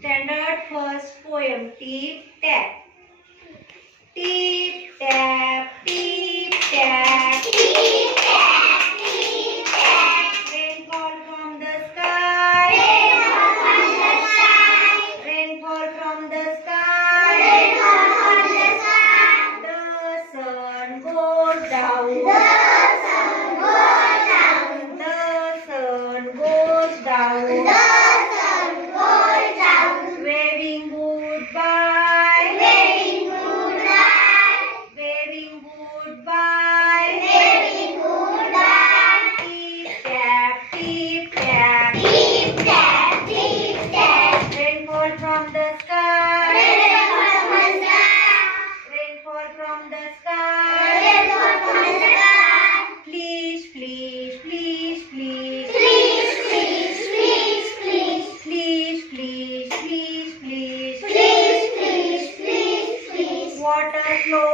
Standard first poem. Tip tap. Tip tap, tip tap. Tip tap, tip tap. Rainfall from the sky. Rainfall from the sky. Rainfall from the sky. Rainfall from the sky. The sun goes down. The sun goes down. The sun goes down. The sun goes down. Waving goodbye. Waving goodbye. Waving goodbye. Waving goodbye. Tip tap, tip tap. Tip tap, tip tap. Rainfall from the sky. Rainfall from the sky. Rainfall from the sky. Rainfall from the sky. Please, please, please, please. Please, please, please, please. Please, please, please, please. Please, please, please, please. Water flow